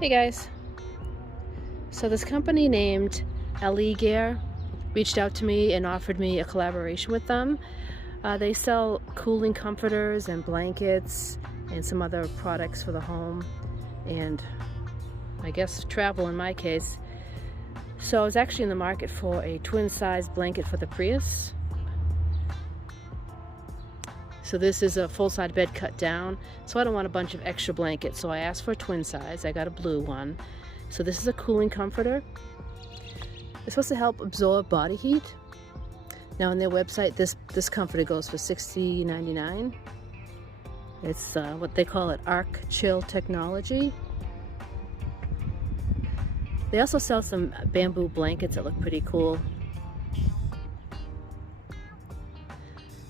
Hey guys, so this company named Elegear reached out to me and offered me a collaboration with them. They sell cooling comforters and blankets and some other products for the home and I guess travel in my case. So I was actually in the market for a twin-size blanket for the Prius. So this is a full-size bed cut down, so I don't want a bunch of extra blankets, so I asked for a twin size. I got a blue one. So this is a cooling comforter. It's supposed to help absorb body heat. Now on their website, this comforter goes for $60.99. It's what they call it, Arc Chill technology. They also sell some bamboo blankets that look pretty cool.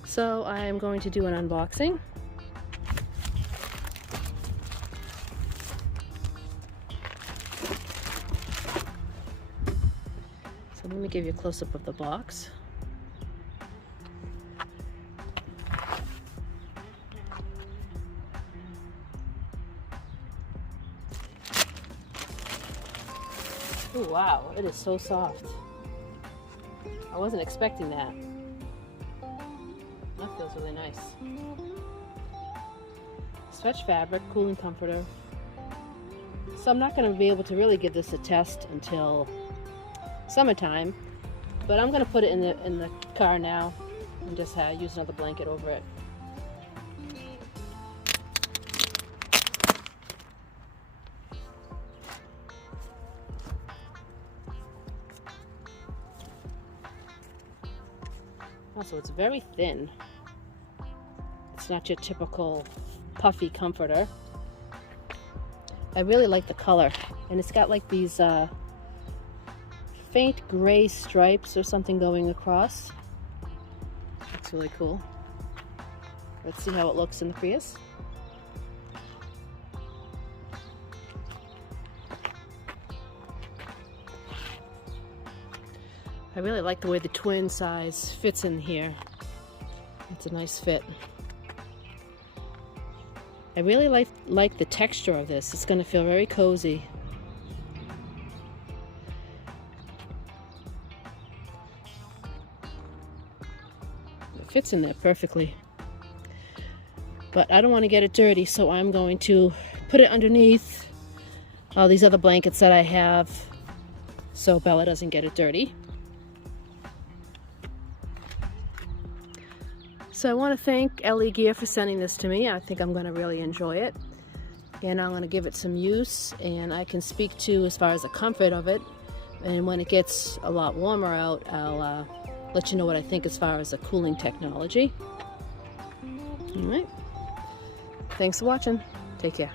So I am going to do an unboxing. So let me give you a close-up of the box. Oh wow, it is so soft. I wasn't expecting that. That feels really nice. Stretch fabric, cooling comforter. So I'm not going to be able to really give this a test until summertime, but I'm going to put it in the car now and just use another blanket over it. Also, it's very thin. It's not your typical puffy comforter. I really like the color, and it's got like these faint gray stripes or something going across. That's really cool. Let's see how it looks in the Prius. I really like the way the twin size fits in here. It's a nice fit. I really like the texture of this. It's going to feel very cozy. It fits in there perfectly. But I don't want to get it dirty, so I'm going to put it underneath all these other blankets that I have so Bella doesn't get it dirty. So I want to thank Elegear for sending this to me. I think I'm going to really enjoy it. And I'm going to give it some use, and I can speak to as far as the comfort of it. And when it gets a lot warmer out, I'll let you know what I think as far as the cooling technology. All right. Thanks for watching. Take care.